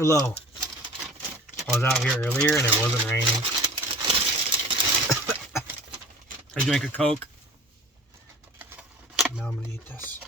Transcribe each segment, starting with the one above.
Hello. I was out here earlier and it wasn't raining. I drank a Coke. Now I'm gonna eat this.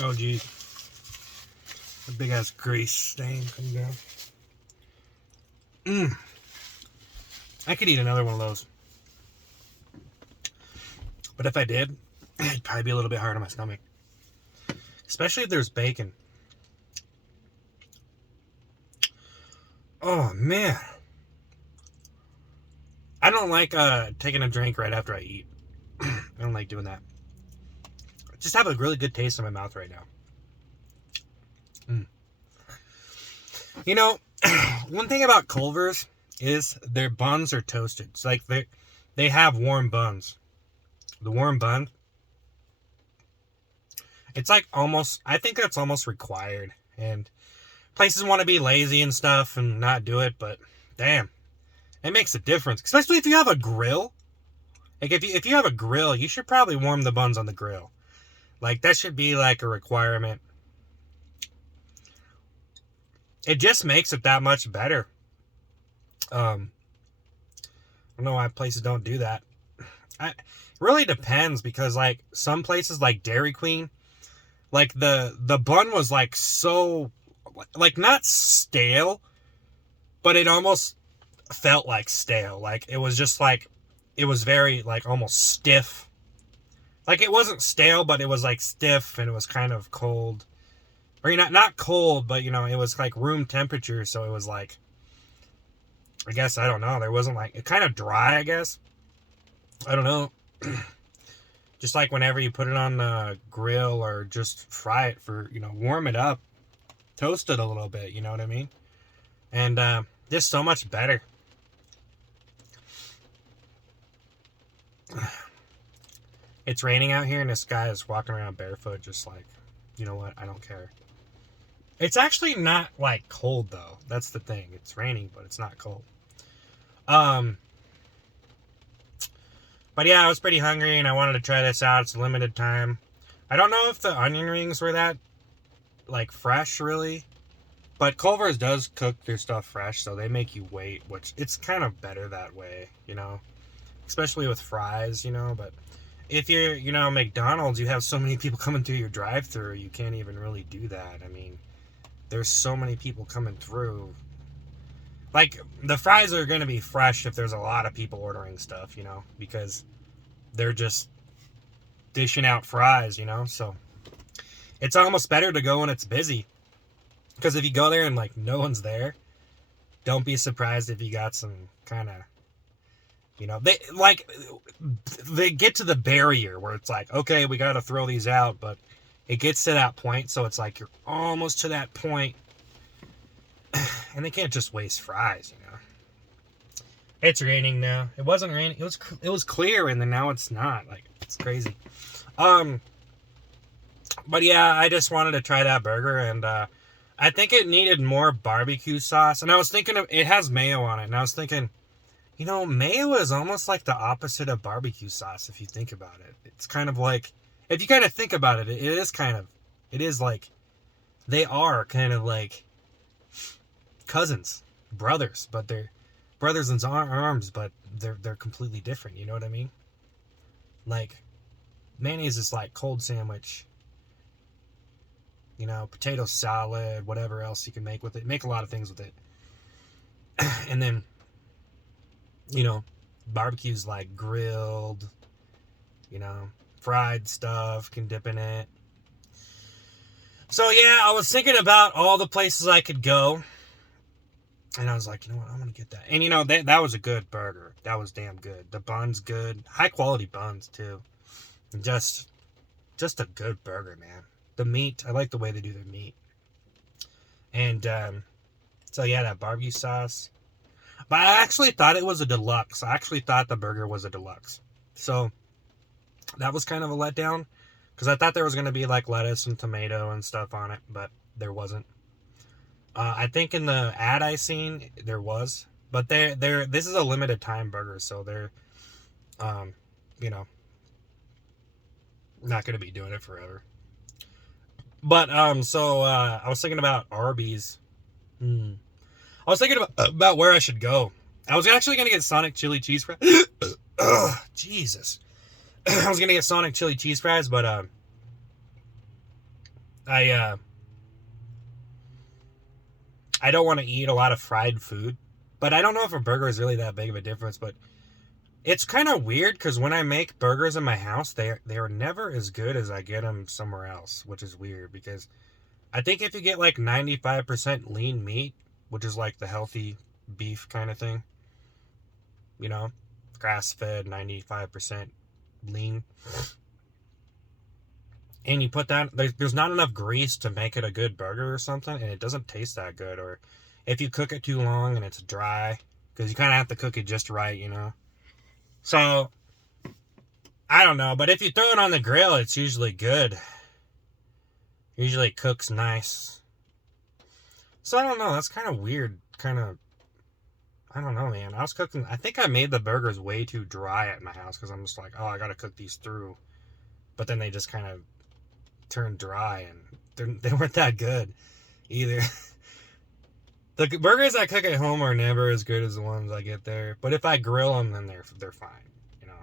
Oh geez. A big ass grease stain coming down. I could eat another one of those. But if I did, it'd probably be a little bit hard on my stomach. Especially if there's bacon. Oh man. I don't like taking a drink right after I eat. I don't like doing that. I just have a really good taste in my mouth right now. You know, one thing about Culver's is their buns are toasted. It's like they have warm buns. The warm bun, it's like almost, I think that's almost required. And places want to be lazy and stuff and not do it, but damn, it makes a difference. Especially if you have a grill. Like if you have a grill, you should probably warm the buns on the grill. Like that should be like a requirement. It just makes it that much better. I don't know why places don't do that. It really depends because like some places like Dairy Queen, like the bun was like so, like not stale, but it almost felt like stale. Like it was just like, it was very like almost stiff. Like it wasn't stale, but it was like stiff and it was kind of cold. Or not cold, but it was like room temperature, so it was like, I guess, I don't know, there wasn't like, it kind of dry, I guess. I don't know. Just like whenever you put it on the grill or just fry it for, warm it up, toast it a little bit, you know what I mean? And just so much better. It's raining out here, and this guy is walking around barefoot, just like, you know what? I don't care. It's actually not like cold though. That's the thing. It's raining, but it's not cold. But yeah, I was pretty hungry, and I wanted to try this out. It's a limited time. I don't know if the onion rings were that like fresh, really. But Culver's does cook their stuff fresh, so they make you wait, which it's kind of better that way, you know? Especially with fries, you know? But if you're, you know, McDonald's, you have so many people coming through your drive-thru, you can't even really do that. I mean, there's so many people coming through. Like, the fries are going to be fresh if there's a lot of people ordering stuff, you know? Because they're just dishing out fries, you know? So it's almost better to go when it's busy. Because if you go there and, like, no one's there, don't be surprised if you got some kind of, you know, they get to the barrier where it's like, okay, we got to throw these out, but it gets to that point, so it's like you're almost to that point, and they can't just waste fries, you know. It's raining now. It wasn't raining. It was clear, and then now it's not. Like, it's crazy. But yeah, I just wanted to try that burger, and I think it needed more barbecue sauce. And I was thinking it has mayo on it. And I was thinking, you know, mayo is almost like the opposite of barbecue sauce if you think about it. It's kind of like, if you kind of think about it, it is like, they are kind of like cousins, brothers, but they're brothers in arms, but they're completely different. You know what I mean? Like, mayonnaise is like cold sandwich. You know, potato salad, whatever else you can make with it. Make a lot of things with it. And then, you know, barbecue's like grilled, you know, fried stuff, can dip in it. So yeah, I was thinking about all the places I could go. And I was like, you know what, I'm going to get that. And you know, that was a good burger. That was damn good. The bun's good. High quality buns too. And just a good burger, man. The meat, I like the way they do their meat. And so yeah, that barbecue sauce. But I actually thought it was a deluxe. I actually thought the burger was a deluxe. So that was kind of a letdown. Because I thought there was going to be like lettuce and tomato and stuff on it. But there wasn't. I think in the ad I seen, there was. But this is a limited time burger. So they're, you know, not going to be doing it forever. But, so, I was thinking about Arby's. I was thinking about where I should go. I was actually going to get Sonic chili cheese fries. Ugh, Jesus. I was going to get Sonic chili cheese fries, but, I don't want to eat a lot of fried food. But I don't know if a burger is really that big of a difference, but it's kind of weird because when I make burgers in my house, they are never as good as I get them somewhere else, which is weird because I think if you get like 95% lean meat, which is like the healthy beef kind of thing, you know, grass-fed, 95% lean, and you put that, there's not enough grease to make it a good burger or something, and it doesn't taste that good. Or if you cook it too long and it's dry, because you kind of have to cook it just right, you know. So, I don't know, but if you throw it on the grill, it's usually good. Usually it cooks nice. So, I don't know, that's kind of weird, I don't know, man. I think I made the burgers way too dry at my house, because I'm just like, oh, I gotta cook these through. But then they just kind of turned dry, and they weren't that good, either. The burgers I cook at home are never as good as the ones I get there. But if I grill them, then they're fine, you know.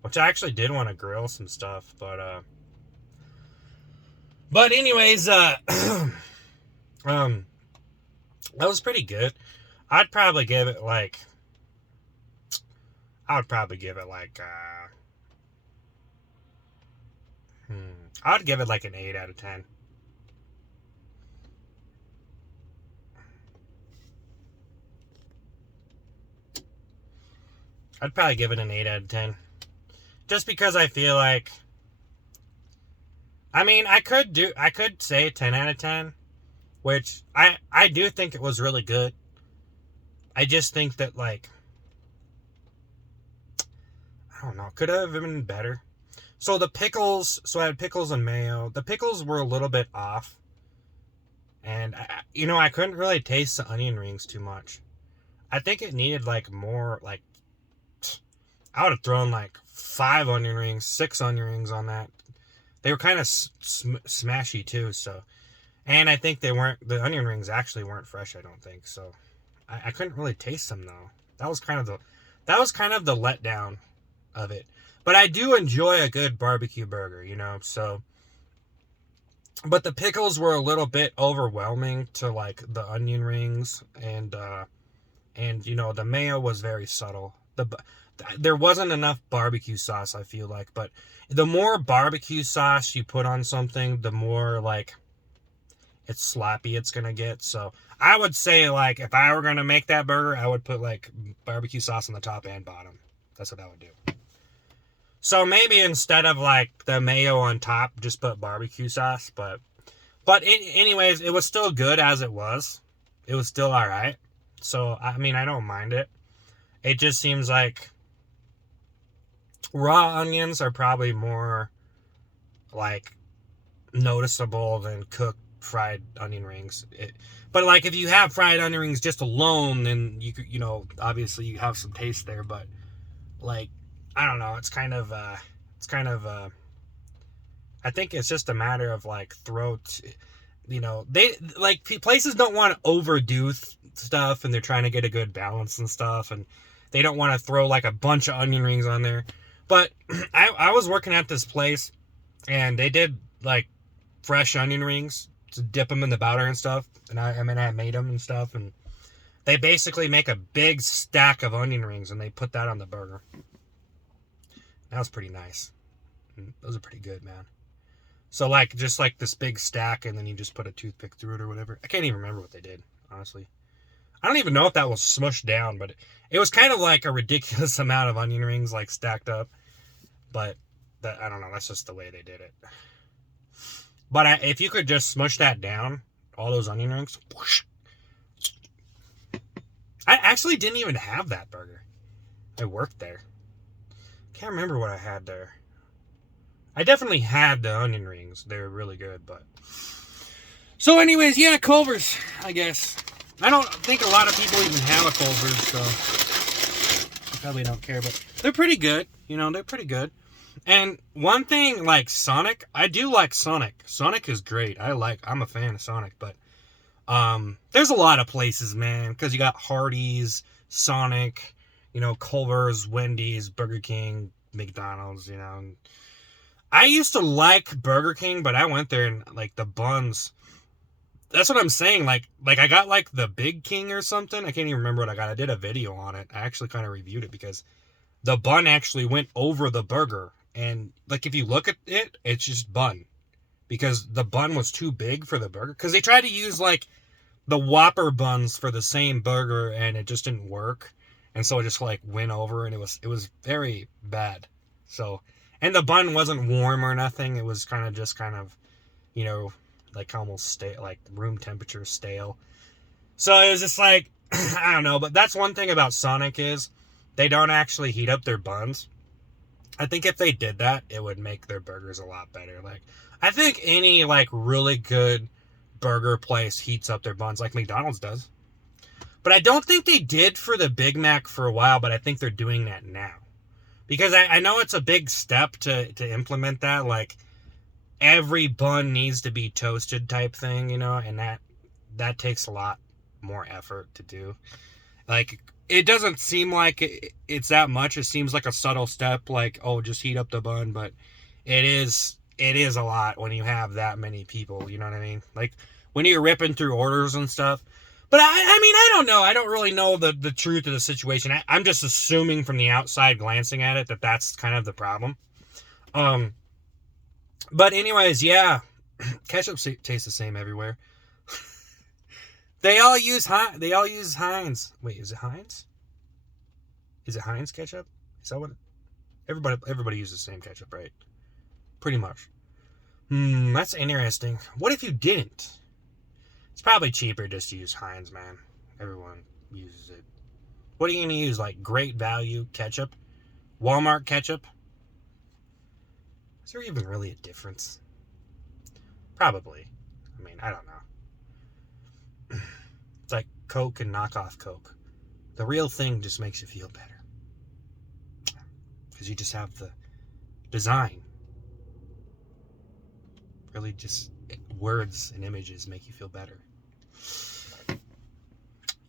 Which I actually did want to grill some stuff, but anyways, that was pretty good. I'd probably give it like I'd give it like an 8 out of 10. I'd probably give it an 8 out of 10. Just because I feel like, I mean, I could say 10 out of 10, which I do think it was really good. I just think that, like, I don't know, could have been better. So the pickles, so I had pickles and mayo. The pickles were a little bit off. And, I couldn't really taste the onion rings too much. I think it needed, like, more, like, I would have thrown, like, 5 onion rings, 6 onion rings on that. They were kind of smashy, too, so. And I think the onion rings actually weren't fresh, I don't think, so. I couldn't really taste them, though. That was kind of the letdown of it. But I do enjoy a good barbecue burger, so. But the pickles were a little bit overwhelming to, like, the onion rings, and the mayo was very subtle. There wasn't enough barbecue sauce, I feel like, but the more barbecue sauce you put on something, the more, like, it's sloppy it's gonna get. So I would say, like, if I were gonna make that burger, I would put, like, barbecue sauce on the top and bottom. That's what I would do. So maybe instead of, like, the mayo on top, just put barbecue sauce. But anyways, it was still good as it was. It was still all right. So, I mean, I don't mind it. It just seems like raw onions are probably more, like, noticeable than cooked fried onion rings. But, like, if you have fried onion rings just alone, then you could, obviously you have some taste there. But, like, I don't know. It's kind of, I think it's just a matter of, like, throat. They, like, places don't want to overdo stuff, and they're trying to get a good balance and stuff, and they don't want to throw, like, a bunch of onion rings on there. But I was working at this place, and they did, like, fresh onion rings to dip them in the batter and stuff. And I made them and stuff, and they basically make a big stack of onion rings, and they put that on the burger. That was pretty nice. Those are pretty good, man. So, like, just like this big stack, and then you just put a toothpick through it or whatever. I can't even remember what they did, honestly. I don't even know if that was smushed down, but it was kind of like a ridiculous amount of onion rings, like, stacked up. But I don't know. That's just the way they did it. But if you could just smush that down, all those onion rings, whoosh. I actually didn't even have that burger. I worked there. Can't remember what I had there. I definitely had the onion rings. They were really good, but. So anyways, yeah, Culver's, I guess. I don't think a lot of people even have a Culver's, so I probably don't care, but they're pretty good. They're pretty good. And one thing, like Sonic, I do like Sonic. Sonic is great. I'm a fan of Sonic, but there's a lot of places, man, because you got Hardee's, Sonic, Culver's, Wendy's, Burger King, McDonald's, I used to like Burger King, but I went there and, like, the buns, that's what I'm saying, like I got, like, the Big King or something. I can't even remember what I got. I did a video on it. I actually kind of reviewed it because the bun actually went over the burger. And, like, if you look at it, it's just bun. Because the bun was too big for the burger. Because they tried to use, like, the Whopper buns for the same burger, and it just didn't work. And so it just, like, went over, and it was very bad. So, and the bun wasn't warm or nothing. It was kind of, like, almost stale, like, room temperature stale. So it was just like, I don't know. But that's one thing about Sonic is they don't actually heat up their buns. I think if they did that, it would make their burgers a lot better. Like, I think any, like, really good burger place heats up their buns like McDonald's does. But I don't think they did for the Big Mac for a while, but I think they're doing that now. Because I know it's a big step to implement that. Like, every bun needs to be toasted type thing, and that takes a lot more effort to do. Like, it doesn't seem like it's that much. It seems like a subtle step, like, oh, just heat up the bun, but it is a lot when you have that many people, you know what I mean? Like, when you're ripping through orders and stuff. But I mean, I don't know. I don't really know the truth of the situation. I'm just assuming from the outside glancing at it that that's kind of the problem. But anyways, yeah, ketchup tastes the same everywhere. They all use Heinz. Wait, is it Heinz? Is it Heinz ketchup? Is that what? Everybody uses the same ketchup, right? Pretty much. That's interesting. What if you didn't? It's probably cheaper just to use Heinz, man. Everyone uses it. What are you going to use? Like Great Value ketchup? Walmart ketchup? Is there even really a difference? Probably. I mean, I don't know. It's like Coke and knockoff Coke. The real thing just makes you feel better. Because you just have the design. Really just words and images make you feel better.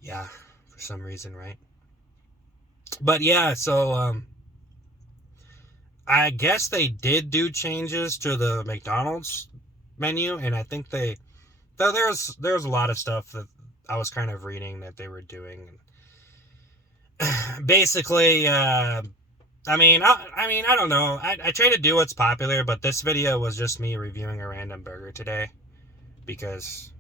Yeah, for some reason, right? But yeah, so I guess they did do changes to the McDonald's menu, and I think there's a lot of stuff that I was kind of reading that they were doing. Basically, I don't know. I try to do what's popular, but this video was just me reviewing a random burger today because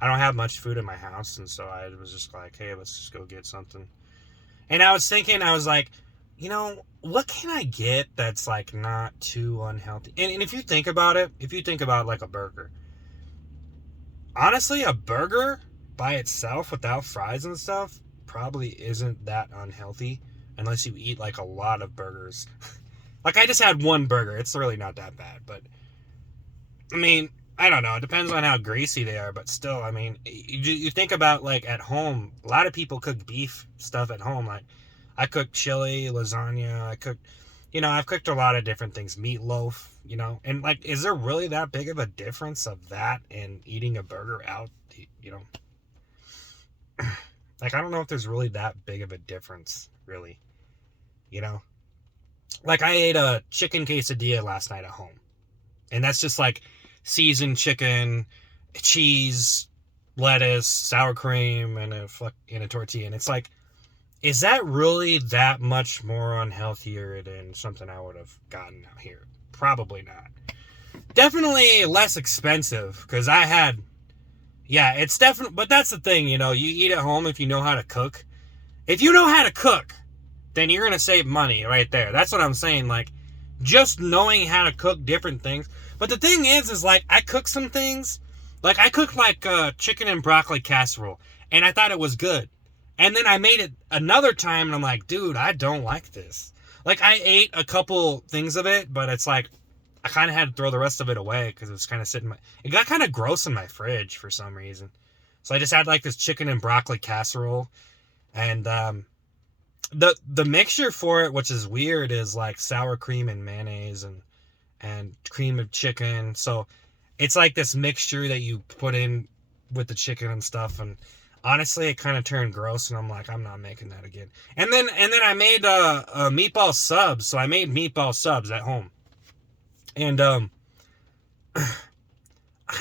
I don't have much food in my house, and so I was just like, hey, let's just go get something. And I was thinking, I was like, what can I get that's like not too unhealthy? And if you think about it, if you think about like a burger, honestly, a burger by itself without fries and stuff probably isn't that unhealthy unless you eat like a lot of burgers. Like I just had one burger. It's really not that bad, but I mean, I don't know. It depends on how greasy they are, but still, I mean, you think about like at home, a lot of people cook beef stuff at home. Like I cook chili, lasagna, I've cooked a lot of different things, meatloaf, and like, is there really that big of a difference of that and eating a burger out, Like, I don't know if there's really that big of a difference, really, Like, I ate a chicken quesadilla last night at home, and that's just like seasoned chicken, cheese, lettuce, sour cream, and a tortilla, and it's like, is that really that much more unhealthier than something I would have gotten out here? Probably not. Definitely less expensive, because it's definitely, but that's the thing, you eat at home if you know how to cook. If you know how to cook, then you're going to save money right there. That's what I'm saying, like, just knowing how to cook different things. But the thing is like, I cook some things, like, I cooked, like, chicken and broccoli casserole, and I thought it was good. And then I made it another time, and I'm like, dude, I don't like this. Like, I ate a couple things of it, but it's like, I kind of had to throw the rest of it away, because it was kind of it got kind of gross in my fridge for some reason. So I just had, like, this chicken and broccoli casserole, and, the mixture for it, which is weird, is, like, sour cream and mayonnaise, and cream of chicken, so it's, like, this mixture that you put in with the chicken and stuff, and honestly, it kind of turned gross, and I'm like, I'm not making that again. And then I made meatball subs. So I made meatball subs at home, and I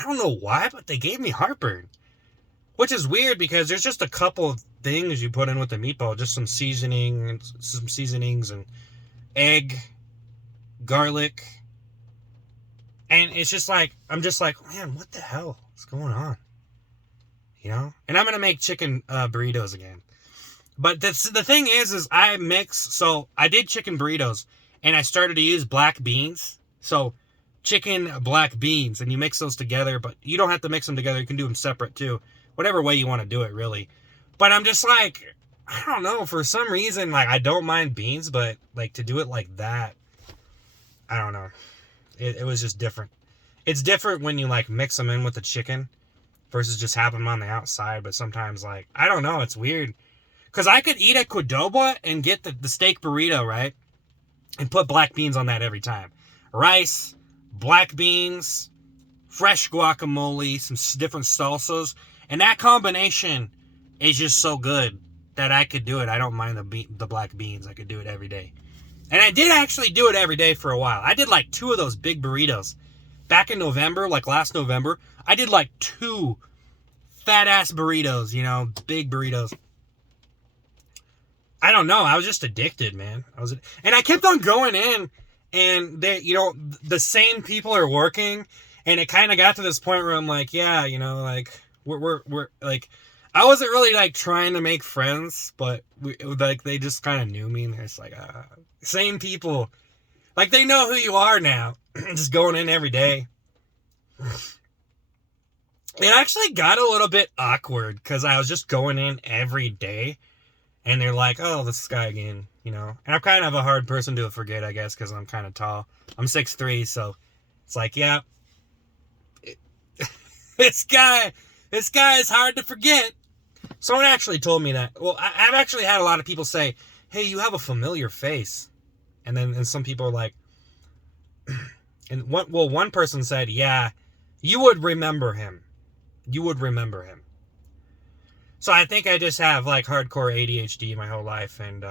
don't know why, but they gave me heartburn, which is weird because there's just a couple of things you put in with the meatball, just some seasonings and egg, garlic, and it's just like, I'm just like, man, what the hell is going on? And I'm going to make chicken burritos again. But the thing is I did chicken burritos, and I started to use black beans. So chicken, black beans, and you mix those together, but you don't have to mix them together. You can do them separate too. Whatever way you want to do it, really. But I'm just like, I don't know, for some reason, like, I don't mind beans, but like to do it like that, I don't know. It was just different. It's different when you like mix them in with the chicken versus just have them on the outside. But sometimes, like, I don't know, it's weird. Because I could eat at Qdoba and get the steak burrito, right? And put black beans on that every time. Rice, black beans, fresh guacamole, some different salsas. And that combination is just so good that I could do it. I don't mind the black beans. I could do it every day. And I did actually do it every day for a while. I did like 2 of those big burritos. Back in November, like last November, I did like 2 fat-ass burritos, big burritos. I don't know. I was just addicted, man. And I kept on going in, and they, the same people are working, and it kind of got to this point where I'm like, yeah, like, we're like, I wasn't really like trying to make friends, but they just kind of knew me, and it's like, same people, like, they know who you are now. Just going in every day. It actually got a little bit awkward because I was just going in every day, And they're like, oh, this guy again, you know. And I'm kind of a hard person to forget, I guess, because I'm kind of tall. I'm 6'3", so it's like, yeah, this guy is hard to forget. Someone actually told me that. Well, I've actually had a lot of people say, hey, you have a familiar face. And some people are like, and one person said, yeah, you would remember him. You would remember him. So I think I just have like hardcore ADHD my whole life. And,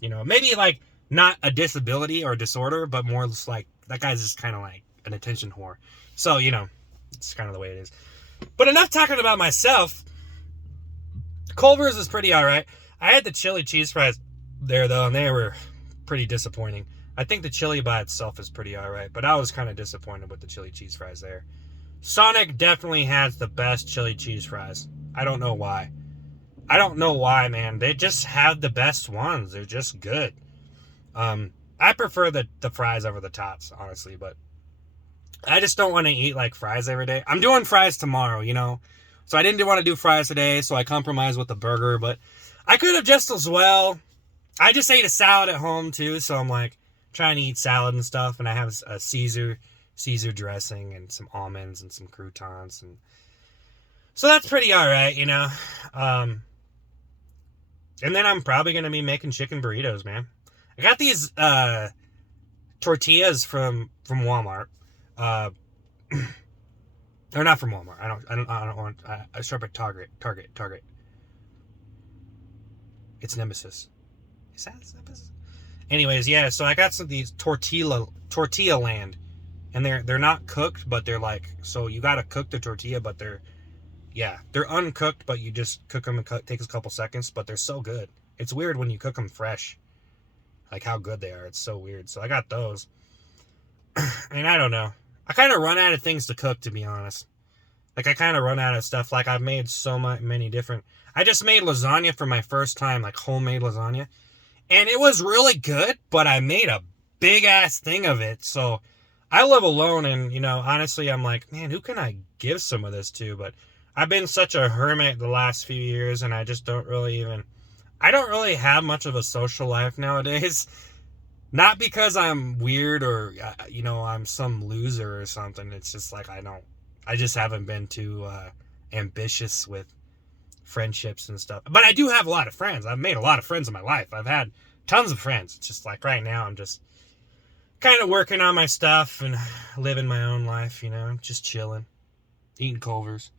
you know, maybe like not a disability or disorder, but more just like that guy's just kind of like an attention whore. So, you know, it's kind of the way it is. But enough talking about myself. Culver's is pretty alright. I had the chili cheese fries there though, and they were pretty disappointing. I think the chili by itself is pretty alright, but I was kind of disappointed with the chili cheese fries there. Sonic definitely has the best chili cheese fries. I don't know why. I don't know why, man. They just have the best ones. They're just good. I prefer the fries over the tots, honestly, but I just don't want to eat like fries every day. I'm doing fries tomorrow, you know. So I didn't want to do fries today, so I compromised with the burger, but I could have just as well. I just ate a salad at home too, so I'm like trying to eat salad and stuff, and I have a Caesar dressing and some almonds and some croutons, and so that's pretty alright, you know. And then I'm probably going to be making chicken burritos, man. I got these tortillas from Walmart. Or not from Walmart. I don't want. I shop at Target. It's Nemesis. Is that Nemesis? Anyways, yeah. So I got some of these tortilla land, and they're not cooked, but they're like, so you gotta cook the tortilla, but they're uncooked, but you just cook them. It takes a couple seconds, but they're so good. It's weird when you cook them fresh, like how good they are. It's so weird. So I got those, and I don't know. I kind of run out of things to cook, to be honest. Like, I kind of run out of stuff. Like, I've made so many different... I just made lasagna for my first time, like, homemade lasagna. And it was really good, but I made a big-ass thing of it. So, I live alone, and, you know, honestly, I'm like, man, who can I give some of this to? But I've been such a hermit the last few years, and I just don't really even... I don't really have much of a social life nowadays. Not because I'm weird or, you know, I'm some loser or something. It's just like I just haven't been too ambitious with friendships and stuff. But I do have a lot of friends. I've made a lot of friends in my life. I've had tons of friends. It's just like right now I'm just kind of working on my stuff and living my own life, you know, just chilling, eating Culvers.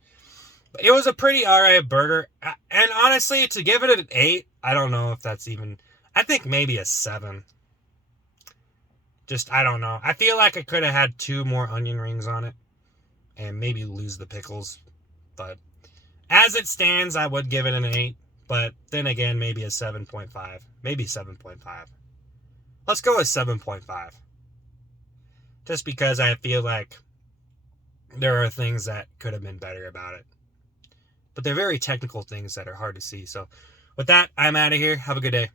But it was a pretty alright burger. And honestly, to give it an 8, I don't know if that's even... I think maybe a 7. Just, I don't know. I feel like I could have had 2 more onion rings on it. And maybe lose the pickles. But as it stands, I would give it an 8. But then again, maybe a 7.5. Maybe 7.5. Let's go with 7.5. Just because I feel like there are things that could have been better about it. But they're very technical things that are hard to see. So with that, I'm out of here. Have a good day.